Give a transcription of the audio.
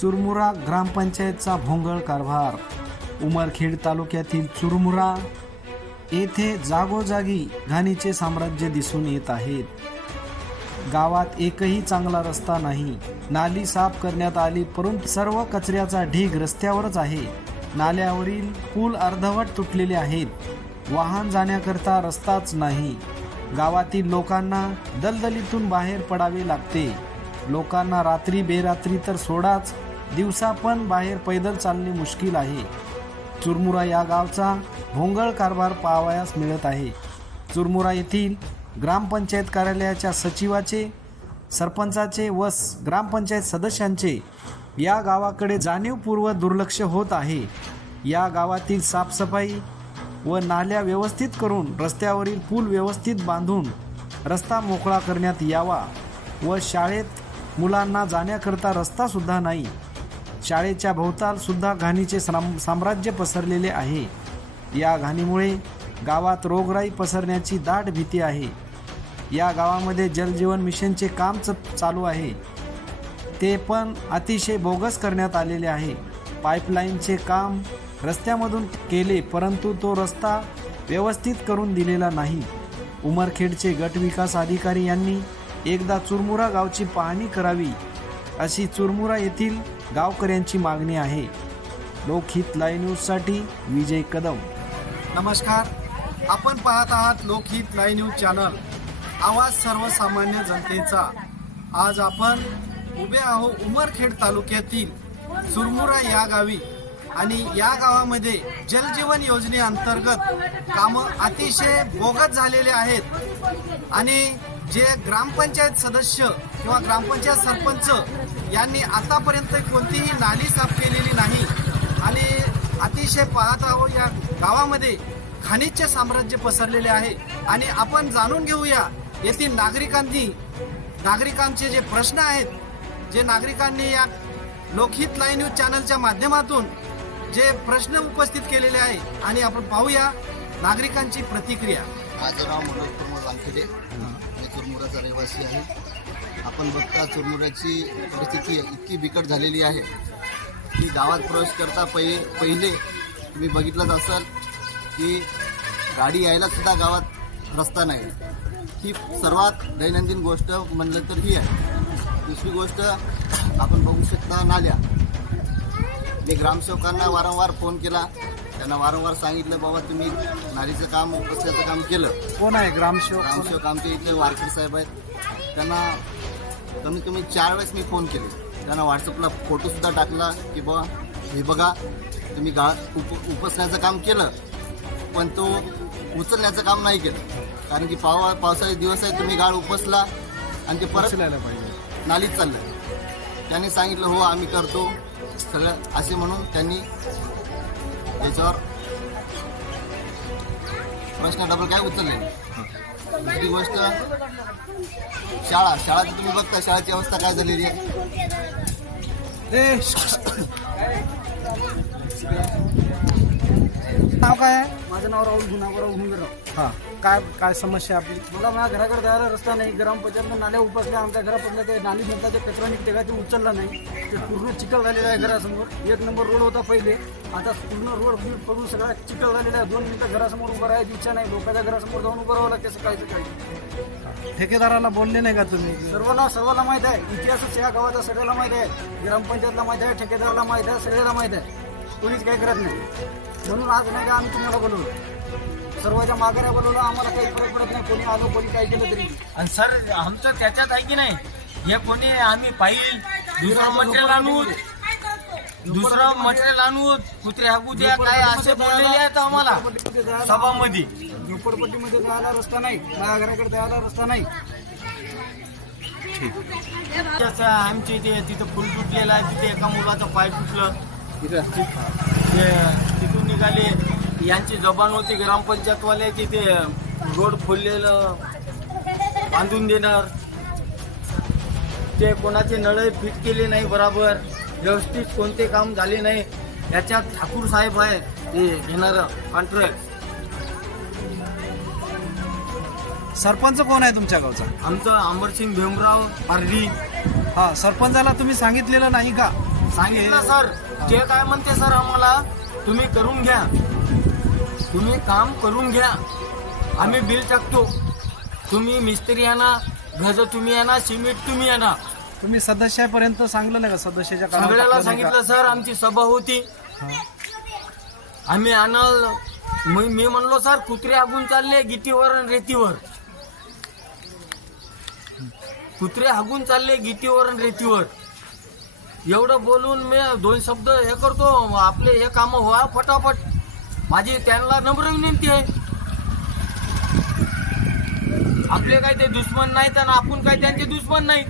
चुरमुरा ग्रामपंचायतचा भोंगळ कारभार. उमरखेड तालुक्यातील चुरमुरा येथे जागोजागी घाणीचे साम्राज्य दिसून येत आहेत. गावात एकही चांगला रस्ता नाही. नाली साफ करण्यात आली परंतु सर्व कचऱ्याचा ढीग रस्त्यावरच आहे. नाल्यावरील पूल अर्धवट तुटलेले आहेत. वाहन जाण्याकरता रस्ताच नाही. गावातील लोकांना दलदलीतून बाहेर पडावे लागते. लोकांना रात्री बेरात्री तर सोडाच दिवसा पण बाहेर पैदल चालणे मुश्किल आहे. चुरमुरा या गावचा भोंगळ कारभार पाहावयास मिळत आहे. चुरमुरा येथील ग्रामपंचायत कार्यालयाच्या सचिवाचे सरपंचाचे व स- ग्रामपंचायत सदस्यांचे या गावाकडे जाणीवपूर्वक दुर्लक्ष होत आहे. या गावातील साफसफाई व नाल्या व्यवस्थित करून रस्त्यावरील पूल व्यवस्थित बांधून रस्ता मोकळा करण्यात यावा व शाळेत मुलांना जाण्याकरता रस्तासुद्धा नाही. शाळेच्या भोवताल सुद्धा घाणीचे साम साम्राज्य पसरलेले आहे. या घाणीमुळे गावात रोगराई पसरण्याची दाट भीती आहे. या गावामध्ये जलजीवन मिशनचे काम च चालू आहे. ते पण अतिशय बोगस करण्यात आलेले आहे. पाईपलाईनचे काम रस्त्यामधून केले परंतु तो रस्ता व्यवस्थित करून दिलेला नाही. उमरखेडचे गटविकास अधिकारी यांनी एकदा चुरमुरा गावची पाहणी करावी अशी चुरमुरा येथील गावकऱ्यांची मागणी आहे. लोकहित लाईव्ह न्यूजसाठी विजय कदम. नमस्कार. आपण पाहत आहात लोकहित लाईव्ह न्यूज चॅनल आवाज सर्वसामान्य जनतेचा. आज आपण उभे आहो उमरखेड तालुक्यातील चुरमुरा या गावी आणि या गावामध्ये जलजीवन योजनेअंतर्गत कामं अतिशय बोगत झालेले आहेत. आणि जे ग्रामपंचायत सदस्य किंवा ग्रामपंचायत सरपंच यांनी आतापर्यंत कोणतीही नाली साफ केलेली नाही आणि अतिशय पाहत आहोत या गावामध्ये खनिजचे साम्राज्य पसरलेले आहे. आणि आपण जाणून घेऊया येथील नागरिकांनी नागरिकांचे जे प्रश्न आहेत जे नागरिकांनी या लोकहित लाईव्ह न्यूज चॅनलच्या माध्यमातून जे प्रश्न उपस्थित केलेले आहे आणि आपण पाहूया नागरिकांची प्रतिक्रिया. माझं नाव मनोज प्रमोद वानखेडे. मी चुरमुराचा रहिवासी आहे. आपण बघता चुरमुऱ्याची परिस्थिती इतकी बिकट झालेली आहे की गावात प्रवेश करता पहिले पहिले तुम्ही बघितलंच असाल की गाडी यायला सुद्धा गावात रस्ता नाही. ही सर्वात दैनंदिन गोष्ट म्हणलं तर ही आहे. दुसरी गोष्ट आपण बघू शकता नाल्या. मी ग्रामसेवकांना वारंवार फोन केला. त्यांना वारंवार सांगितलं बाबा तुम्ही नालीचं काम उपस्याचं काम केलं. कोण आहे? ग्रामसेवक? ग्रामसेवक आमचे इथले वारकर साहेब आहेत. त्यांना कमीत कमी चार वेळेस मी फोन केले. त्यांना व्हॉट्सअपला फोटोसुद्धा टाकला की बा हे बघा तुम्ही गा उप उपसण्याचं काम केलं पण तो उचलण्याचं काम नाही केलं. कारण की पावा पावसाचे दिवस आहे तुम्ही गाळ उपसला आणि ते परत उचलायला पाहिजे. नालीत चाललं त्यांनी सांगितलं हो आम्ही करतो. सगळं असे म्हणून त्यांनी त्याच्यावर प्रश्न डबल काय उचलले दुसरी गोष्ट शाळा शाळा तर तुम्ही बघता शाळेची अवस्था काय झालेली आहे? नाव काय आहे? माझं नाव राहुल गुन्हागराव घुंगरराव हा. काय काय समस्या आपली? मला माझ्या घराकडे जायला रस्ता नाही. ग्रामपंचायत नाल्या उपसल्या आमच्या घरापडल्या ते नाली नंतर ते कचरा निघते का ते उचलला नाही. ते पूर्ण चिखल झालेलं आहे घरासमोर. एक नंबर रोड होता पहिले. आता पूर्ण रोड पडून सगळा चिखल झालेला आहे. दोन मिनिटं घरासमोर उभं राहायची इच्छा नाही. लोकांच्या घरासमोर जाऊन उभं राहावं लागते सकाळी सकाळी ठेकेदाराला बोलले नाही का तुम्ही? सर्वांना सर्वांना माहीत आहे. इतिहासच या गावाचा सगळ्याला माहीत आहे. ग्रामपंचायतला माहीत आहे ठेकेदाराला माहीत आहे सगळ्याला माहीत आहे. कोणीच काही करत नाही. म्हणून आज नाही का आम्ही तुम्हाला बोलवलं. सर्वांच्या माघाऱ्या बोलवलं आम्हाला काही फरक पडत नाही. कोणी आलो कोणी काही केलं तरी. आणि सर आमचं त्याच्यात आहे की नाही? हे कोणी आम्ही पाहिल दुसरं मटेरियल आणू दुसरं मटेरियल आणू कुत्रे हाकू द्या काय असे बोललेले आहेत आम्हाला. सभामध्ये. झोपडपट्टीमध्ये जायला रस्ता नाही. घराकडे जायला रस्ता नाही. आमच्या इथे तिथं फुल तुटलेलं आहे तिथे एका मुलाचं पाय तुटलं. ते तिथून निघाले. यांची जबान होती ग्रामपंचायतवाले की ते रोड खोललेलं बांधून देणार. ते कोणाचे नळ फिट केले नाही बराबर. व्यवस्थित कोणते काम झाले नाही. याच्यात ठाकूर साहेब आहेत ते घेणार कॉन्ट्रॅक्ट सरपंच कोण आहे तुमच्या गावचा? आमचं अमरसिंग भीमराव पारडी हा सरपंचाला तुम्ही सांगितलेलं नाही का? सांगितलं सर. जे काय म्हणते सर आम्हाला तुम्ही करून घ्या. तुम्ही काम करून घ्या. आम्ही बिल टाकतो. तुम्ही मिस्त्री आणा गज तुम्ही आणा सिमेंट तुम्ही आणा. तुम्ही सदस्यापर्यंत सांगलं नाही का? सदस्याच्या सगळ्याला टाकलं नाही का? सांगितलं सर आमची सभा होती. आम्ही आणल मी मी म्हणलो सर कुत्रे हागून चालले गिटीवर आणि रेतीवर. कुत्रे हागून चालले गिटीवर आणि रेतीवर. एवढं बोलून मी दोन शब्द हे करतो आपले हे काम व्हा फटाफट. माझी त्यांना नम्र विनंती आहे. आपले काय ते दुश्मन नाहीत आणि आपण काय त्यांचे दुश्मन नाहीत.